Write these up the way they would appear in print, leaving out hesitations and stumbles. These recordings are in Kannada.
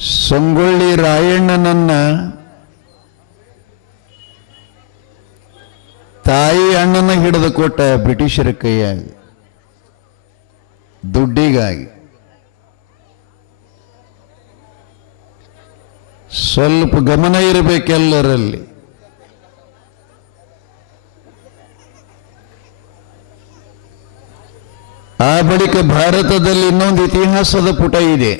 ಸಂಗೊಳ್ಳಿ ರಾಯಣ್ಣನನ್ನ ತಾಯಿ ಅಣ್ಣನ ಹಿಡಿದು ಕೊಟ್ಟ ಬ್ರಿಟಿಷರ ಕೈಯಾಗಿ ದುಡ್ಡಿಗಾಗಿ. ಸ್ವಲ್ಪ ಗಮನ ಇರಬೇಕೆಲ್ಲರಲ್ಲಿ. ಆ ಬಳಿಕ ಭಾರತದಲ್ಲಿ ಇನ್ನೊಂದು ಇತಿಹಾಸದ ಪುಟ ಇದೆ.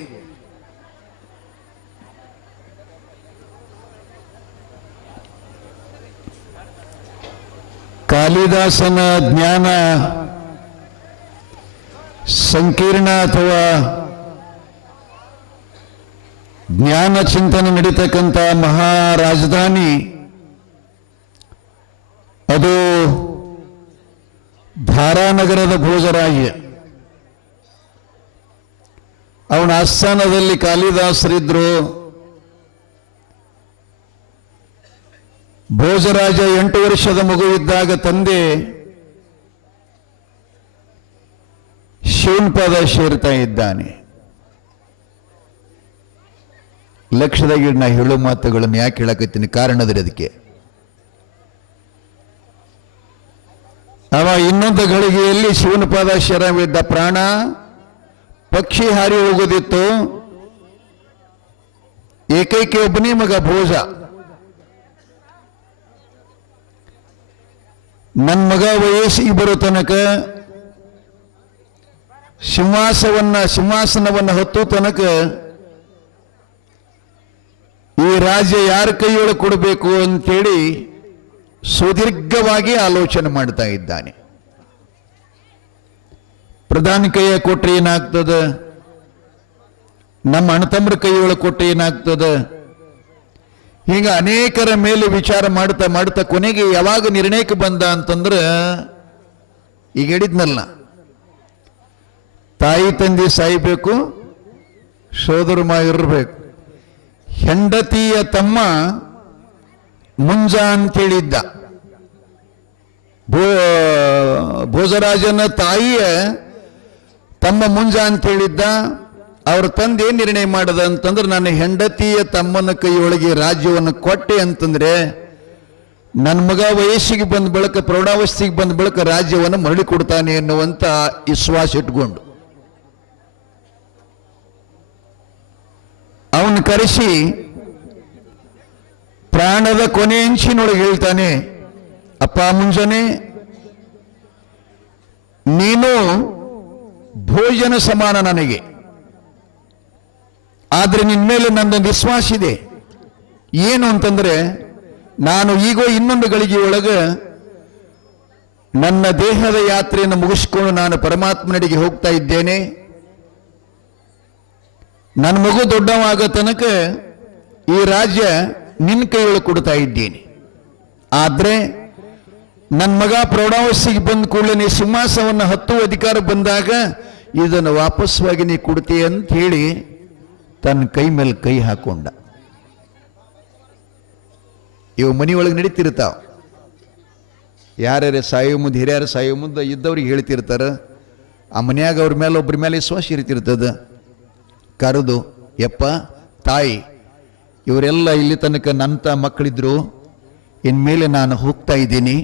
ಕಾಳಿದಾಸನ ಜ್ಞಾನ ಸಂಕೀರ್ಣ ಅಥವಾ ಜ್ಞಾನ ಚಿಂತನೆ ನಡೀತಕ್ಕಂಥ ಮಹಾರಾಜಧಾನಿ ಅದು ಧಾರಾನಗರದ ಭೋಜರಾಜ. ಅವನ ಆಸ್ಥಾನದಲ್ಲಿ ಕಾಳಿದಾಸರಿದ್ರು. ಭೋಜರಾಜ 8 ವರ್ಷದ ಮಗುವಿದ್ದಾಗ ತಂದೆ ಶಿವನ ಪಾದ ಸೇರ್ತಾ ಇದ್ದಾನೆ. ಲಕ್ಷದಾಗಿ ನಾ ಹೇಳೋ ಮಾತುಗಳನ್ನು ಯಾಕೆ ಹೇಳಕತ್ತೀನಿ, ಕಾರಣದಲ್ಲಿ ಅದಕ್ಕೆ. ಅವ ಇನ್ನೊಂದು ಗಳಿಗೆಯಲ್ಲಿ ಶಿವನ ಪಾದ ಶರವಿದ್ದ. ಪ್ರಾಣ ಪಕ್ಷಿ ಹಾರಿ ಹೋಗೋದಿತ್ತು. ಏಕೈಕ ಒಬ್ಬನೇ ಮಗ ಭೋಜ. ನನ್ನ ಮಗ ವಯಸ್ಸಿಗೆ ಬರೋ ತನಕ ಸಿಂಹಾಸನವನ್ನು ಹತ್ತೋ ತನಕ ಈ ರಾಜ್ಯ ಯಾರ ಕೈಯೊಳಗೆ ಕೊಡಬೇಕು ಅಂತೇಳಿ ಸುದೀರ್ಘವಾಗಿ ಆಲೋಚನೆ ಮಾಡ್ತಾ ಇದ್ದಾನೆ. ಪ್ರಧಾನಿ ಕೈಯ ಕೊಟ್ಟರೆ ಏನಾಗ್ತದ, ನಮ್ಮ ಅಣ್ಣತಮ್ಮರ ಕೈಯೊಳಗೆ ಕೊಟ್ಟರೆ ಏನಾಗ್ತದ, ಹೀಗ ಅನೇಕರ ಮೇಲೆ ವಿಚಾರ ಮಾಡ್ತಾ ಮಾಡ್ತಾ ಕೊನೆಗೆ ಯಾವಾಗ ನಿರ್ಣಯಕ್ಕೆ ಬಂದ ಅಂತಂದ್ರೆ, ಈಗ ಹೇಳಿದ್ನಲ್ಲ, ತಾಯಿ ತಂದೆ ಸಾಯ್ಬೇಕು, ಸೋದರ ಮಾವ ಇರಬೇಕು. ಹೆಂಡತಿಯ ತಮ್ಮ ಮುಂಜ ಅಂತೇಳಿದ್ದ. ಭೋಜರಾಜನ ತಾಯಿಯ ತಮ್ಮ ಮುಂಜ ಅಂತೇಳಿದ್ದ. ಅವ್ರ ತಂದೆ ಏನ್ ನಿರ್ಣಯ ಮಾಡದ ಅಂತಂದ್ರೆ, ನನ್ನ ಹೆಂಡತಿಯ ತಮ್ಮನ ಕೈಯೊಳಗೆ ರಾಜ್ಯವನ್ನು ಕೊಟ್ಟೆ ಅಂತಂದ್ರೆ ನನ್ನ ಮಗ ವಯಸ್ಸಿಗೆ ಬಂದ ಬಳಿಕ, ಪ್ರೌಢಾವಸ್ಥೆಗೆ ಬಂದ ಬಳಿಕ ರಾಜ್ಯವನ್ನು ಮರಳಿ ಕೊಡ್ತಾನೆ ಎನ್ನುವಂತ ವಿಶ್ವಾಸ ಇಟ್ಕೊಂಡು ಅವನು ಕರೆಸಿ ಪ್ರಾಣದ ಕೊನೆ ಅಂಚಿನೊಳಗೆ ಹೇಳ್ತಾನೆ, ಅಪ್ಪ ಮುಂಜಾನೆ ನೀನು ಭೋಜನ ಸಮಾನ ನನಗೆ, ಆದ್ರೆ ನಿನ್ನ ಮೇಲೆ ನನ್ನೊಂದು ವಿಶ್ವಾಸ ಇದೆ. ಏನು ಅಂತಂದ್ರೆ, ನಾನು ಈಗ ಇನ್ನೊಂದು ಗಳಿಗೆ ಒಳಗೆ ನನ್ನ ದೇಹದ ಯಾತ್ರೆಯನ್ನು ಮುಗಿಸ್ಕೊಂಡು ನಾನು ಪರಮಾತ್ಮನಡಿಗೆ ಹೋಗ್ತಾ ಇದ್ದೇನೆ. ನನ್ನ ಮಗು ದೊಡ್ಡವಾಗೋ ತನಕ ಈ ರಾಜ್ಯ ನಿನ್ನ ಕೈಯೊಳಗೆ ಕೊಡ್ತಾ ಇದ್ದೇನೆ. ಆದ್ರೆ ನನ್ನ ಮಗ ಪ್ರೌಢಾವಸ್ಥೆಗೆ ಬಂದ ಕೂಡಲೇ ಸಿಂಹಾಸನವನ್ನು ಹತ್ತುವ ಅಧಿಕಾರ ಬಂದಾಗ ಇದನ್ನು ವಾಪಸ್ವಾಗಿ ನೀ ಕೊಡ್ತೀಯ ಅಂತ ಹೇಳಿ ತನ್ನ ಕೈ ಮೇಲೆ ಕೈ ಹಾಕೊಂಡ. ಇವು ಮನೆಯೊಳಗೆ ನಡೀತಿರ್ತಾವ. ಯಾರ್ಯಾರ ಸಾಯೋ ಮುಂದೆ, ಹಿರಿಯರ ಸಾಯೋ ಮುಂದೆ ಇದ್ದವ್ರಿಗೆ ಹೇಳ್ತಿರ್ತಾರ. ಆ ಮನ್ಯಾಗ ಅವ್ರ ಮೇಲೆ ಒಬ್ಬರ ಮೇಲೆ ವಿಶ್ವಾಸ ಇರ್ತಿರ್ತದ. ಕರೆದು, ಯಪ್ಪ ತಾಯಿ, ಇವರೆಲ್ಲ ಇಲ್ಲಿ ತನಕ ನಂತ ಮಕ್ಕಳಿದ್ರು, ಇನ್ಮೇಲೆ ನಾನು ಹೋಗ್ತಾ ಇದ್ದೀನಿ,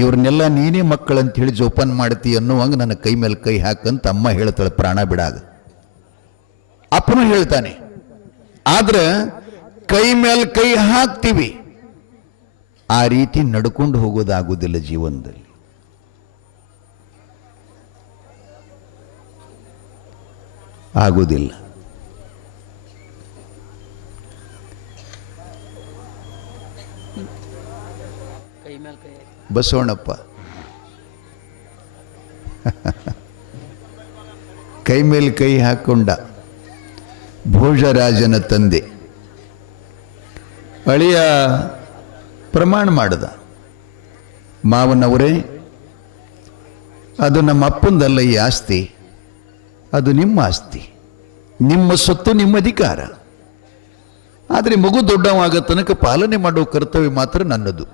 ಇವ್ರನ್ನೆಲ್ಲ ನೀನೇ ಮಕ್ಕಳಂತ ಹೇಳಿ ಜೋಪಾನ ಮಾಡ್ತಿ ಅನ್ನುವಂಗ ನನ್ನ ಕೈ ಮೇಲೆ ಕೈ ಹಾಕಂತ ಅಮ್ಮ ಹೇಳ್ತಾಳೆ ಪ್ರಾಣ ಬಿಡಾಗ. ಅಪ್ಪನು ಹೇಳ್ತಾನೆ. ಆದ್ರೆ ಕೈ ಮೇಲೆ ಕೈ ಹಾಕ್ತೀವಿ, ಆ ರೀತಿ ನಡ್ಕೊಂಡು ಹೋಗೋದಾಗುವುದಿಲ್ಲ ಜೀವನದಲ್ಲಿ. ಆಗುವುದಿಲ್ಲ. ಬಸವಣ್ಣಪ್ಪ ಕೈ ಮೇಲೆ ಕೈ ಹಾಕೊಂಡ. ಭೋಜರಾಜನ ತಂದೆ ಅಳಿಯ ಪ್ರಮಾಣ ಮಾಡಿದ, ಮಾವನವರೇ, ಅದು ನಮ್ಮ ಅಪ್ಪಂದಲ್ಲ ಈ ಆಸ್ತಿ, ಅದು ನಿಮ್ಮ ಆಸ್ತಿ, ನಿಮ್ಮ ಸೊತ್ತು, ನಿಮ್ಮ ಅಧಿಕಾರ. ಆದರೆ ಮಗು ದೊಡ್ಡವಾಗೋ ತನಕ ಪಾಲನೆ ಮಾಡುವ ಕರ್ತವ್ಯ ಮಾತ್ರ ನನ್ನದು.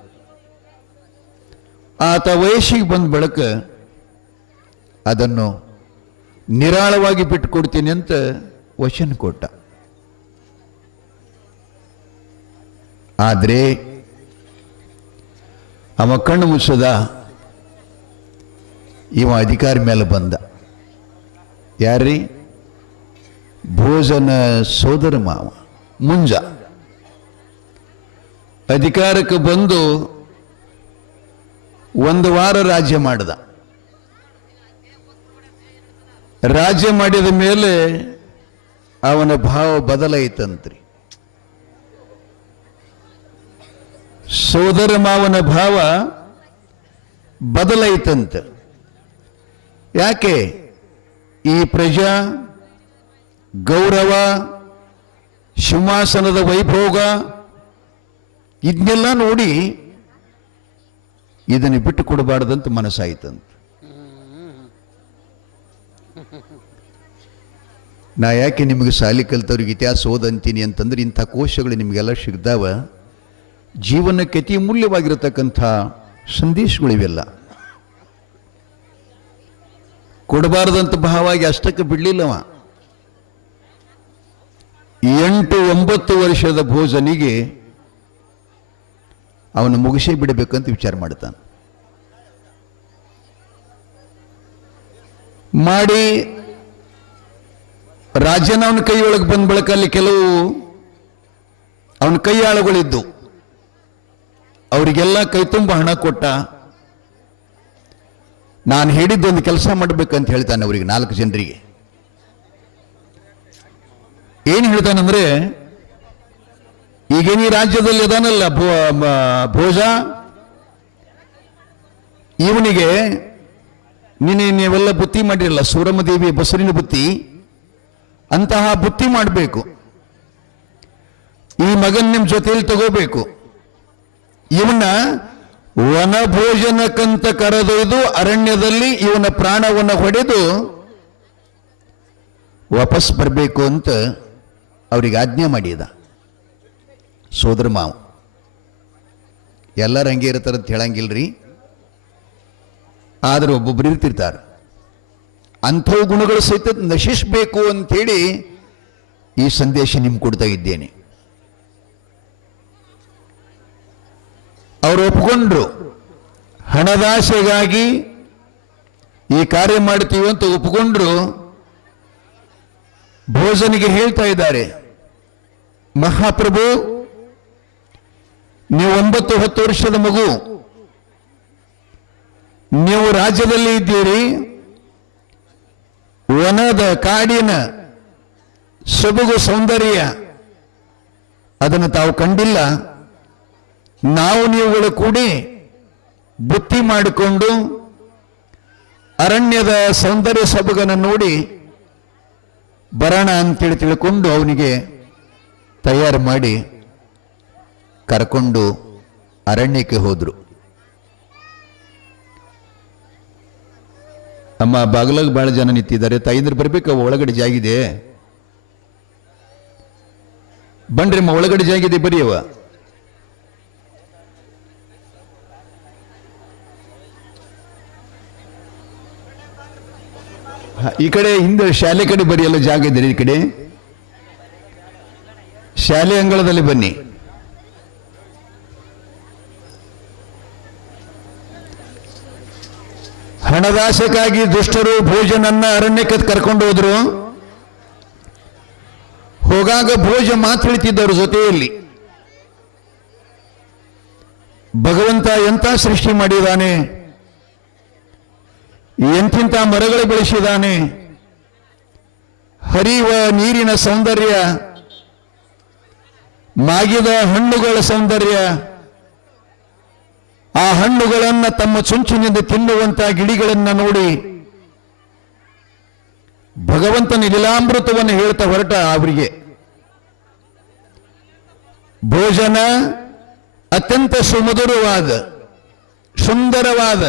ಆತ ವಯಸ್ಸಿಗೆ ಬಂದ ಬಳಿಕ ಅದನ್ನು ನಿರಾಳವಾಗಿ ಬಿಟ್ಟುಕೊಡ್ತೀನಿ ಅಂತ ವಚನ ಕೊಟ್ಟ. ಆದರೆ ಅವ ಕಣ್ಣು ಮುಚ್ಚದ, ಇವ ಅಧಿಕಾರಿ ಮೇಲೆ ಬಂದ. ಯಾರ್ರೀ? ಭೋಜನ ಸೋದರ ಮಾವ ಮುಂಜ ಅಧಿಕಾರಕ್ಕೆ ಬಂದು 1 ವಾರ ರಾಜ್ಯ ಮಾಡಿದ. ರಾಜ್ಯ ಮಾಡಿದ ಮೇಲೆ ಅವನ ಭಾವ ಬದಲಾಯಿತಂತ್ರಿ. ಸೋದರ ಮಾವನ ಭಾವ ಬದಲಾಯಿತಂತ. ಯಾಕೆ? ಈ ಪ್ರಜಾ ಗೌರವ, ಸಿಂಹಾಸನದ ವೈಭೋಗ ಇದನ್ನೆಲ್ಲ ನೋಡಿ ಇದನ್ನು ಬಿಟ್ಟು ಕೊಡಬಾರ್ದಂತ ಮನಸ್ಸಾಯ್ತಂತ. ನಾ ಯಾಕೆ ನಿಮಗೆ ಶಾಲಿ ಕಲ್ತವ್ರಿಗೆ ಇತಿಹಾಸ ಓದಂತೀನಿ ಅಂತಂದ್ರೆ, ಇಂಥ ಕೋಶಗಳು ನಿಮಗೆಲ್ಲ ಸಿಗ್ದಾವ. ಜೀವನಕ್ಕೆ ಅತಿ ಮೂಲ್ಯವಾಗಿರತಕ್ಕಂಥ ಸಂದೇಶಗಳಿವೆಲ್ಲ. ಕೊಡಬಾರದಂತ ಭಾವವಾಗಿ ಅಷ್ಟಕ್ಕೆ ಬಿಡಲಿಲ್ಲವ. 8-9 ವರ್ಷದ ಭೋಜನಿಗೆ ಅವನು ಮುಗಿಸೇ ಬಿಡಬೇಕಂತ ವಿಚಾರ ಮಾಡ್ತಾನೆ. ಮಾಡಿ ರಾಜ್ಯನ ಅವನ ಕೈಯೊಳಗೆ ಬಂದ ಬಳಿಕ ಅಲ್ಲಿ ಕೆಲವು ಅವನ ಕೈಯಾಳುಗಳಿದ್ದು ಅವರಿಗೆಲ್ಲ ಕೈ ತುಂಬ ಹಣ ಕೊಟ್ಟ. ನಾನು ಹೇಳಿದ್ದೊಂದು ಕೆಲಸ ಮಾಡಬೇಕಂತ ಹೇಳ್ತಾನೆ ಅವರಿಗೆ, 4 ಜನರಿಗೆ. ಏನು ಹೇಳ್ತಾನಂದ್ರೆ, ಈಗೇನೀ ರಾಜ್ಯದಲ್ಲಿ ಅದಾನಲ್ಲ ಭೋಜ, ಇವನಿಗೆ ನೀವೆಲ್ಲ ಬುತ್ತಿ ಮಾಡಿರಲ್ಲ, ಸೂರಮ್ಮದೇವಿ ಬಸರಿನ ಬುತ್ತಿ, ಅಂತಹ ಬುತ್ತಿ ಮಾಡಬೇಕು. ಈ ಮಗನ್ ನಿಮ್ಮ ಜೊತೆಯಲ್ಲಿ ತಗೋಬೇಕು. ಇವನ್ನ ವನಭೋಜನಕ್ಕಂತ ಕರೆದೊಯ್ದು ಅರಣ್ಯದಲ್ಲಿ ಇವನ ಪ್ರಾಣವನ್ನು ಹೊಡೆದು ವಾಪಸ್ ಬರಬೇಕು ಅಂತ ಅವರಿಗೆ ಆಜ್ಞೆ ಮಾಡಿದ ಸೋದರ ಮಾವ. ಎಲ್ಲರೂ ಹಂಗೆ ಇರ್ತಾರಂತ ಹೇಳಂಗಿಲ್ರಿ, ಆದ್ರೆ ಒಬ್ಬೊಬ್ರು ಇರ್ತಿರ್ತಾರೆ. ಅಂಥವು ಗುಣಗಳು ಸಹಿತ ನಶಿಸಬೇಕು ಅಂಥೇಳಿ ಈ ಸಂದೇಶ ನಿಮ್ಗೆ ಕೊಡ್ತಾ ಇದ್ದೇನೆ. ಅವರು ಒಪ್ಕೊಂಡ್ರು. ಹಣದಾಸೆಗಾಗಿ ಈ ಕಾರ್ಯ ಮಾಡ್ತೀವಿ ಅಂತ ಒಪ್ಕೊಂಡ್ರು. ಭೋಜನಿಗೆ ಹೇಳ್ತಾ ಇದ್ದಾರೆ, ಮಹಾಪ್ರಭು, ನೀವು 9-10 ವರ್ಷದ ಮಗು, ನೀವು ರಾಜ್ಯದಲ್ಲಿ ಇದ್ದೀರಿ, ವನದ ಕಾಡಿನ ಸೊಬಗು ಸೌಂದರ್ಯ ಅದನ್ನು ತಾವು ಕಂಡಿಲ್ಲ. ನಾವು ನೀವುಗಳು ಕೂಡಿ ಬುತ್ತಿ ಮಾಡಿಕೊಂಡು ಅರಣ್ಯದ ಸೌಂದರ್ಯ ಸೊಬಗನ್ನು ನೋಡಿ ಬರೋಣ ಅಂತೇಳಿ ತಿಳ್ಕೊಂಡು ಅವನಿಗೆ ತಯಾರು ಮಾಡಿ ಕರ್ಕೊಂಡು ಅರಣ್ಯಕ್ಕೆ ಹೋದ್ರು. ಅಮ್ಮ, ಬಾಗಿಲಾಗ ಬಹಳ ಜನ ನಿಂತಿದ್ದಾರೆ, ತಾಯಿಂದ್ರೆ ಬರ್ಬೇಕು, ಒಳಗಡೆ ಜಾಗಿದೆ. ಬನ್ರಿ ಅಮ್ಮ, ಒಳಗಡೆ ಜಾಗಿದೆ, ಬರೀಯವ. ಈ ಕಡೆ ಹಿಂದೆ ಶಾಲೆ ಕಡೆ ಬರೆಯಲ್ಲ ಜಾಗ ಇದ್ದೀರಿ, ಈ ಕಡೆ ಶಾಲೆ ಅಂಗಳದಲ್ಲಿ ಬನ್ನಿ. ಹಣದಾಸಕ್ಕಾಗಿ ದುಷ್ಟರು ಭೋಜನನ್ನ ಅರಣ್ಯಕ್ಕೆ ಕರ್ಕೊಂಡು ಹೋದ್ರು. ಹೋಗಾಗ ಭೋಜ ಮಾತು ಹೇಳ್ತಿದ್ದವ್ರ ಜೊತೆಯಲ್ಲಿ, ಭಗವಂತ ಎಂಥ ಸೃಷ್ಟಿ ಮಾಡಿದಾನೆ, ಎಂತಿಂಥ ಮರಗಳು ಬೆಳೆಸಿದಾನೆ, ಹರಿಯುವ ನೀರಿನ ಸೌಂದರ್ಯ, ಮಾಗಿದ ಹಣ್ಣುಗಳ ಸೌಂದರ್ಯ, ಆ ಹಣ್ಣುಗಳನ್ನು ತಮ್ಮ ಚುಂಚಿನಿಂದ ತಿನ್ನುವಂತಹ ಗಿಳಿಗಳನ್ನು ನೋಡಿ ಭಗವಂತನ ಲೀಲಾಮೃತವನ್ನು ಹೇಳ್ತಾ ಹೊರಟ ಅವರಿಗೆ. ಭೋಜನ ಅತ್ಯಂತ ಸುಮಧುರವಾದ ಸುಂದರವಾದ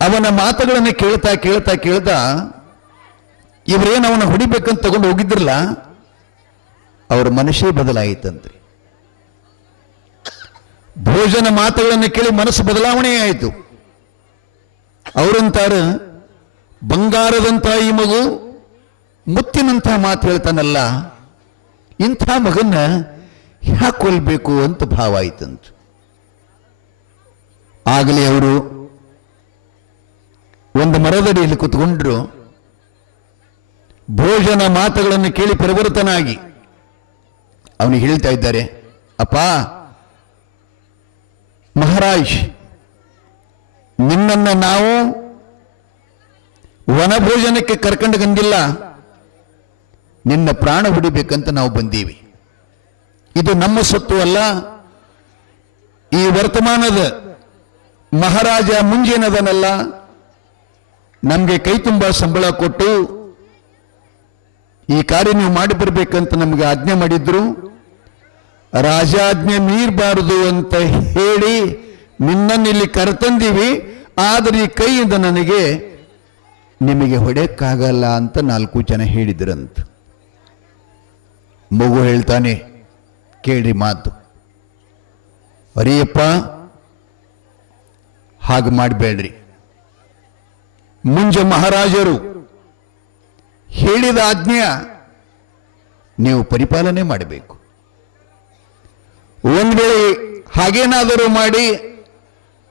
ಅವನ ಮಾತುಗಳನ್ನು ಕೇಳ್ತಾ ಕೇಳ್ತಾ ಕೇಳ್ತಾ ಇವರೇನು ಅವನ ಹೊಡಿಬೇಕಂತ ತಗೊಂಡು ಹೋಗಿದ್ರಲ್ಲ, ಅವರ ಮನಸ್ಸೇ ಬದಲಾಯಿತಂತ್ರಿ. ಭೋಜನ ಮಾತುಗಳನ್ನು ಕೇಳಿ ಮನಸ್ಸು ಬದಲಾವಣೆ ಆಯಿತು. ಅವರಂತಾರ, ಬಂಗಾರದಂಥ ಈ ಮಗು ಮುತ್ತಿನಂಥ ಮಾತು ಹೇಳ್ತಾನಲ್ಲ, ಇಂಥ ಮಗನ್ನ ಯಾಕೆ ಕೊಲ್ಬೇಕು ಅಂತ ಭಾವ ಆಯ್ತಂತ. ಆಗಲೇ ಅವರು ಒಂದು ಮರದಡಿಯಲ್ಲಿ ಕೂತ್ಕೊಂಡ್ರು. ಭೋಜನ ಮಾತುಗಳನ್ನು ಕೇಳಿ ಪರಿವರ್ತನಾಗಿ ಅವನಿಗೆ ಹೇಳ್ತಾ ಇದ್ದಾರೆ, ಅಪ್ಪ ಮಹಾರಾಜ್, ನಿನ್ನನ್ನು ನಾವು ವನಭೋಜನಕ್ಕೆ ಕರ್ಕೊಂಡು ಬಂದಿಲ್ಲ, ನಿನ್ನ ಪ್ರಾಣ ಹೊಡಿಬೇಕಂತ ನಾವು ಬಂದೀವಿ. ಇದು ನಮ್ಮ ಸೊತ್ತು ಅಲ್ಲ, ಈ ವರ್ತಮಾನದ ಮಹಾರಾಜ ಮುಂಜೇನದನಲ್ಲ, ನಮಗೆ ಕೈ ತುಂಬ ಸಂಬಳ ಕೊಟ್ಟು ಈ ಕಾರ್ಯ ನೀವು ಮಾಡಿ ಬರ್ಬೇಕಂತ ನಮಗೆ ಆಜ್ಞೆ ಮಾಡಿದ್ರು. ರಾಜಾಜ್ಞೆ ಮೀರಬಾರದು ಅಂತ ಹೇಳಿ ನಿನ್ನನ್ನು ಇಲ್ಲಿ ಕರೆತಂದೀವಿ. ಆದರೆ ಈ ಕೈಯಿಂದ ನನಗೆ ನಿಮಗೆ ಹೊಡೆಯಕ್ಕಾಗಲ್ಲ ಅಂತ 4 ಜನ ಹೇಳಿದ್ರಂತ. ಮಗು ಹೇಳ್ತಾನೆ, ಕೇಳ್ರಿ ಮಾತು, ಅರಿಯಪ್ಪ ಹಾಗೆ ಮಾಡಬೇಡ್ರಿ. ಮುಂಜೆ ಮಹಾರಾಜರು ಹೇಳಿದ ಆಜ್ಞೆ ನೀವು ಪರಿಪಾಲನೆ ಮಾಡಬೇಕು. ಒಂದ್ ವೇಳೆ ಹಾಗೇನಾದರೂ ಮಾಡಿ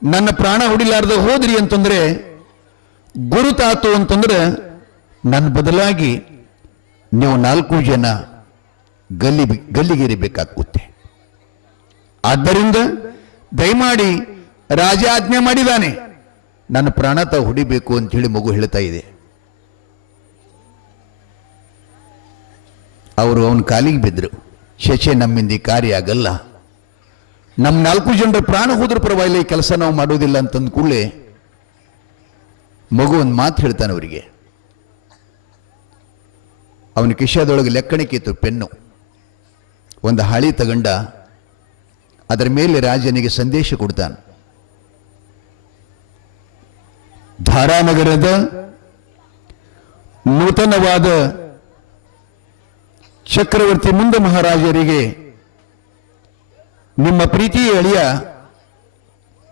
ನನ್ನ ಪ್ರಾಣ ಹೊಡಿಲಾರ್ದ ಹೋದ್ರಿ ಅಂತಂದ್ರೆ, ಗುರುತಾತು ಅಂತಂದ್ರೆ, ನನ್ನ ಬದಲಾಗಿ ನೀವು 4 ಜನ ಗಲ್ಲಿಗೇರಿಬೇಕಾಗುತ್ತೆ. ಆದ್ದರಿಂದ ದಯಮಾಡಿ ರಾಜ ಆಜ್ಞೆ ಮಾಡಿದಾನೆ, ನನ್ನ ಪ್ರಾಣ ತಾವು ಹೊಡಿಬೇಕು ಅಂತ ಹೇಳಿ ಮಗು ಹೇಳ್ತಾ ಇದೆ. ಅವರು ಅವನ ಕಾಲಿಗೆ ಬಿದ್ದರು. ಶಶೆ, ನಮ್ಮಿಂದ ಈ ಕಾರ್ಯ ಆಗಲ್ಲ, ನಮ್ಮ 4 ಜನರ ಪ್ರಾಣ ಹೋದ್ರೂ ಪರವಾಗಿಲ್ಲ, ಈ ಕೆಲಸ ನಾವು ಮಾಡೋದಿಲ್ಲ ಅಂತಂದ ಕೂಡಲೇ ಮಗು ಒಂದು ಮಾತು ಹೇಳ್ತಾನೆ ಅವರಿಗೆ. ಅವನ ಕಿಶದೊಳಗೆ ಲೆಕ್ಕಣಿಕೆ ಇತ್ತು, ಪೆನ್ನು. ಒಂದು ಹಾಳಿ ತಗೊಂಡ, ಅದರ ಮೇಲೆ ರಾಜನಿಗೆ ಸಂದೇಶ ಕೊಡ್ತಾನೆ. ಧಾರಾನಗರದ ನೂತನವಾದ ಚಕ್ರವರ್ತಿ ಮುಂದ ಮಹಾರಾಜರಿಗೆ ನಿಮ್ಮ ಪ್ರೀತಿಯ ಅಳಿಯ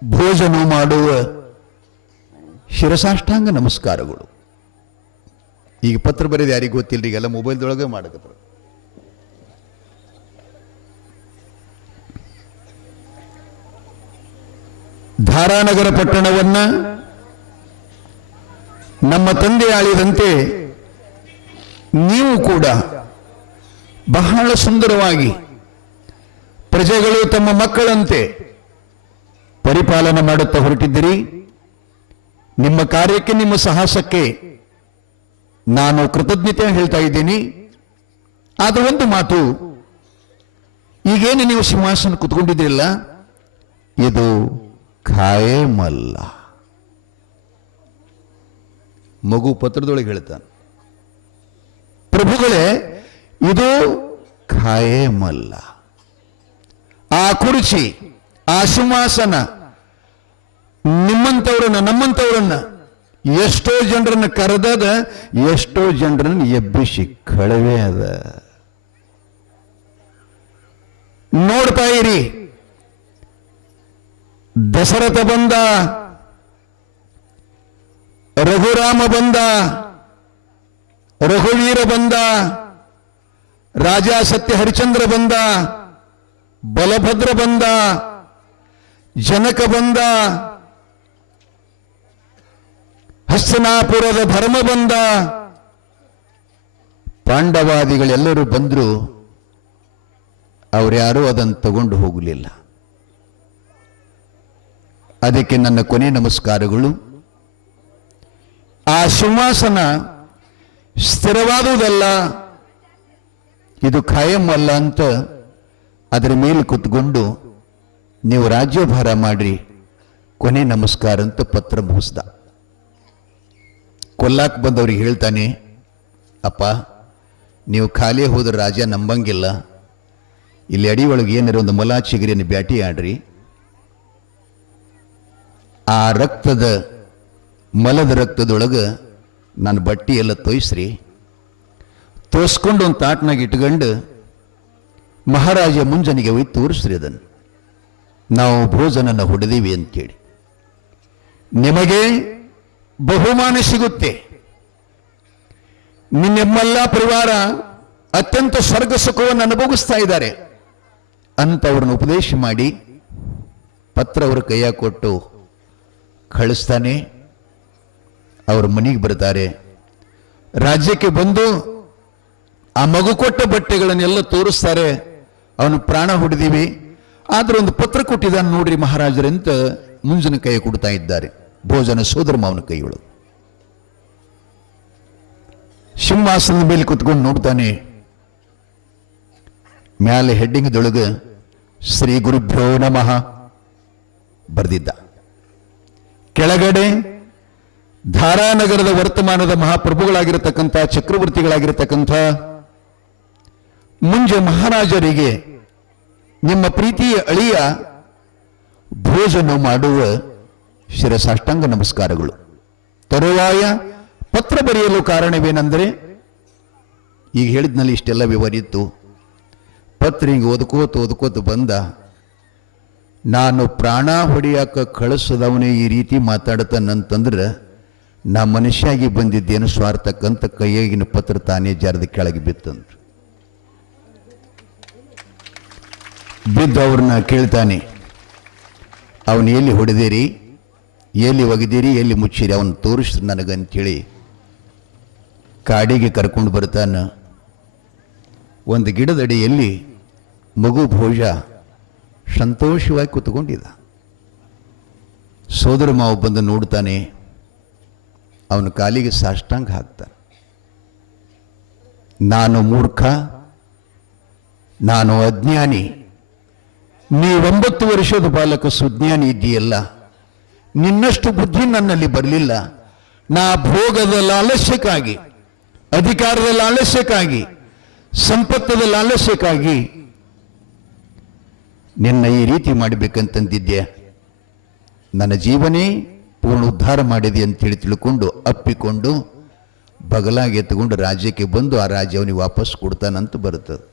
ಭೋಜನ ಮಾಡುವ ಶಿರಸಾಷ್ಟಾಂಗ ನಮಸ್ಕಾರಗಳು. ಈಗ ಪತ್ರ ಬರೆದು ಯಾರಿಗೂ ಗೊತ್ತಿಲ್ಲ, ಈಗೆಲ್ಲ ಮೊಬೈಲ್ದೊಳಗೆ ಮಾಡಕತ್ತರ. ಧಾರಾನಗರ ಪಟ್ಟಣವನ್ನ ನಮ್ಮ ತಂದೆ ಆಳಿದಂತೆ ನೀವು ಕೂಡ ಬಹಳ ಸುಂದರವಾಗಿ ಪ್ರಜೆಗಳು ತಮ್ಮ ಮಕ್ಕಳಂತೆ ಪರಿಪಾಲನೆ ಮಾಡುತ್ತಾ ಹೊರಟಿದ್ದೀರಿ. ನಿಮ್ಮ ಕಾರ್ಯಕ್ಕೆ, ನಿಮ್ಮ ಸಾಹಸಕ್ಕೆ ನಾನು ಕೃತಜ್ಞತೆ ಹೇಳ್ತಾ ಇದ್ದೀನಿ. ಆದ್ರೆ ಒಂದು ಮಾತು, ಈಗೇನು ನೀವು ಸಿಂಹಾಸನ ಕುತ್ಕೊಂಡಿದ್ದಿಲ್ಲ, ಇದು ಖಾಯಮಲ್ಲ. ಮಗು ಪತ್ರದೊಳಗೆ ಹೇಳ್ತಾನೆ, ಪ್ರಭುಗಳೇ ಇದು ಖಾಯಮಲ್ಲ. ಆ ಕುರ್ಚಿ, ಆ ಸಿಂಹಾಸನ ನಿಮ್ಮಂಥವ್ರನ್ನ, ನಮ್ಮಂಥವ್ರನ್ನ ಎಷ್ಟೋ ಜನರನ್ನ ಕರೆದದ, ಎಷ್ಟೋ ಜನರನ್ನ ಎಬ್ಬಿಸಿ ಕಳವೆ ಅದ. ನೋಡ್ತಾ ಇರಿ, ದಶರಥ ಬಂದ, ರಘುರಾಮ ಬಂದ, ರಘುವೀರ ಬಂದ, ರಾಜ ಸತ್ಯ ಹರಿಚಂದ್ರ ಬಂದ, ಬಲಭದ್ರ ಬಂದ, ಜನಕ ಬಂದ, ಹಸ್ತಿನಾಪುರದ ಧರ್ಮ ಬಂದ, ಪಾಂಡವಾದಿಗಳೆಲ್ಲರೂ ಬಂದ್ರು. ಅವರ್ಯಾರೂ ಅದನ್ನು ತಗೊಂಡು ಹೋಗಲಿಲ್ಲ. ಅದಕ್ಕೆ ನನ್ನ ಕೊನೆ ನಮಸ್ಕಾರಗಳು. ಆ ಸಿಂಹಾಸನ ಸ್ಥಿರವಾದುದಲ್ಲ, ಇದು ಖಾಯಂ ಅಲ್ಲ ಅಂತ ಅದರ ಮೇಲೆ ಕೂತ್ಕೊಂಡು ನೀವು ರಾಜ್ಯಭಾರ ಮಾಡ್ರಿ, ಕೊನೆ ನಮಸ್ಕಾರ ಅಂತ ಪತ್ರ ಮುಗಿಸ್ದ. ಕೊಲ್ಲಾಕ್ ಬಂದವ್ರಿಗೆ ಹೇಳ್ತಾನೆ, ಅಪ್ಪ ನೀವು ಖಾಲಿ ಹೋದ್ರೆ ರಾಜ ನಂಬಂಗಿಲ್ಲ, ಇಲ್ಲಿ ಅಡಿ ಒಳಗೆ ಏನಾರ ಒಂದು ಮೊಲ ಚಿಗರಿಯನ್ನು ಬ್ಯಾಟಿ ಆಡ್ರಿ, ಆ ಮಲದ ರಕ್ತದೊಳಗೆ ನನ್ನ ಬಟ್ಟಿ ಎಲ್ಲ ತೋಯಿಸ್ರಿ, ತೋರಿಸ್ಕೊಂಡು ಒಂದು ತಾಟ್ನಾಗ ಇಟ್ಕೊಂಡು ಮಹಾರಾಜ ಮುಂಜಾನೆಗೆ ಹೋಗಿ ತೋರಿಸ್ರಿ, ಅದನ್ನು ನಾವು ಭೋಜನನ ಹೊಡೆದೀವಿ ಅಂತೇಳಿ ನಿಮಗೆ ಬಹುಮಾನ ಸಿಗುತ್ತೆ. ನಿಮ್ಮೆಲ್ಲ ಪರಿವಾರ ಅತ್ಯಂತ ಸ್ವರ್ಗ ಸುಖವನ್ನು ಅನುಭವಿಸ್ತಾ ಇದ್ದಾರೆ. ಅಂತ ಅವ್ರನ್ನ ಉಪದೇಶ ಮಾಡಿ ಪತ್ರ ಅವ್ರ ಕೈಯಾಗ ಕೊಟ್ಟು ಕಳಿಸ್ತಾನೆ. ಅವ್ರ ಮನೆಗೆ ಬರ್ತಾರೆ. ರಾಜ್ಯಕ್ಕೆ ಬಂದು ಆ ಮಗು ಕೊಟ್ಟ ಬಟ್ಟೆಗಳನ್ನೆಲ್ಲ ತೋರಿಸ್ತಾರೆ. ಅವನು ಪ್ರಾಣ ಹೊಡೆದಿವಿ, ಆದ್ರೆ ಒಂದು ಪತ್ರ ಕೊಟ್ಟಿದ್ದಾನೆ ನೋಡ್ರಿ ಮಹಾರಾಜರಂತ ಮುಂಜಾನೆ ಕೈ ಕೊಡ್ತಾ ಇದ್ದಾರೆ. ಭೋಜನ ಸೋದರ ಮಾವನ ಕೈಗಳು ಸಿಂಹಾಸನದ ಮೇಲೆ ಕುತ್ಕೊಂಡು ನೋಡ್ತಾನೆ. ಮ್ಯಾಲೆ ಹೆಡ್ಡಿಂಗ್ದೊಳಗ ಶ್ರೀ ಗುರುಭ್ಯೋ ನಮಃ ಬರೆದಿದ್ದ. ಕೆಳಗಡೆ ಧಾರಾನಗರದ ವರ್ತಮಾನದ ಮಹಾಪ್ರಭುಗಳಾಗಿರತಕ್ಕಂಥ ಚಕ್ರವರ್ತಿಗಳಾಗಿರತಕ್ಕಂಥ ಮುಂಜೆ ಮಹಾರಾಜರಿಗೆ ನಿಮ್ಮ ಪ್ರೀತಿಯ ಅಳಿಯ ಭೋಜನ ಮಾಡುವ ಶಿರಸಾಷ್ಟಾಂಗ ನಮಸ್ಕಾರಗಳು. ತರುವಾಯ ಪತ್ರ ಬರೆಯಲು ಕಾರಣವೇನೆಂದರೆ, ಈಗ ಹೇಳಿದ್ನಲ್ಲಿ ಇಷ್ಟೆಲ್ಲ ವಿವರಿತ್ತು. ಪತ್ರ ಹಿಂಗೆ ಓದ್ಕೋತ ಬಂದ. ನಾನು ಪ್ರಾಣ ಹೊಡೆಯಾಕ ಕಳಿಸದವನೇ ಈ ರೀತಿ ಮಾತಾಡ್ತಾನಂತಂದ್ರೆ ನಾ ಮನುಷ್ಯಾಗಿ ಬಂದಿದ್ದೇನು ಸ್ವಾರ್ಥಕ್ಕಂತ ಕೈಯಾಗಿನ ಪತ್ರ ತಾನೇ ಜಾರದ ಕೆಳಗೆ ಬಿತ್ತಂದ್ರು. ಬಿದ್ದು ಅವ್ರನ್ನ ಕೇಳ್ತಾನೆ, ಅವನು ಎಲ್ಲಿ ಹೊಡೆದಿರಿ, ಎಲ್ಲಿ ಒಗೆದಿರಿ, ಎಲ್ಲಿ ಮುಚ್ಚಿರಿ, ಅವನು ತೋರಿಸ್ರಿ ನನಗಂತೇಳಿ ಕಾಡಿಗೆ ಕರ್ಕೊಂಡು ಬರ್ತಾನ. ಒಂದು ಗಿಡದಡಿಯಲ್ಲಿ ಮಗು ಭೋಜ ಸಂತೋಷವಾಗಿ ಕೂತ್ಕೊಂಡಿದ್ದ. ಸೋದರ ಮಾವ ಬಂದು ನೋಡ್ತಾನೆ. ಅವನ ಕಾಲಿಗೆ ಸಾಷ್ಟಾಂಗ ಹಾಕ್ತಾನೆ. ನಾನು ಮೂರ್ಖ, ನಾನು ಅಜ್ಞಾನಿ, ನೀ 9 ವರ್ಷದ ಬಾಲಕ ಸುಜ್ಞಾನಿ ಇದ್ದೀಯಲ್ಲ, ನಿನ್ನಷ್ಟು ಬುದ್ಧಿ ನನ್ನಲ್ಲಿ ಬರಲಿಲ್ಲ. ನಾ ಭೋಗದ ಲಾಲಸ್ಯಕ್ಕಾಗಿ, ಅಧಿಕಾರದ ಲಾಲಸ್ಯಕ್ಕಾಗಿ, ಸಂಪತ್ತದ ಲಾಲಸ್ಯಕ್ಕಾಗಿ ನಿನ್ನ ಈ ರೀತಿ ಮಾಡಬೇಕಂತಂದಿದ್ದೆ. ನನ್ನ ಜೀವನೇ ಪೂರ್ಣ ಉದ್ಧಾರ ಮಾಡಿದೆ ಅಂತೇಳಿ ತಿಳ್ಕೊಂಡು ಅಪ್ಪಿಕೊಂಡು ಬಗಲಾಗಿ ಎತ್ತುಕೊಂಡು ರಾಜ್ಯಕ್ಕೆ ಬಂದು ಆ ರಾಜ್ಯ ಅವನಿಗೆ ವಾಪಸ್ ಕೊಡ್ತಾನಂತ ಬರುತ್ತದೆ.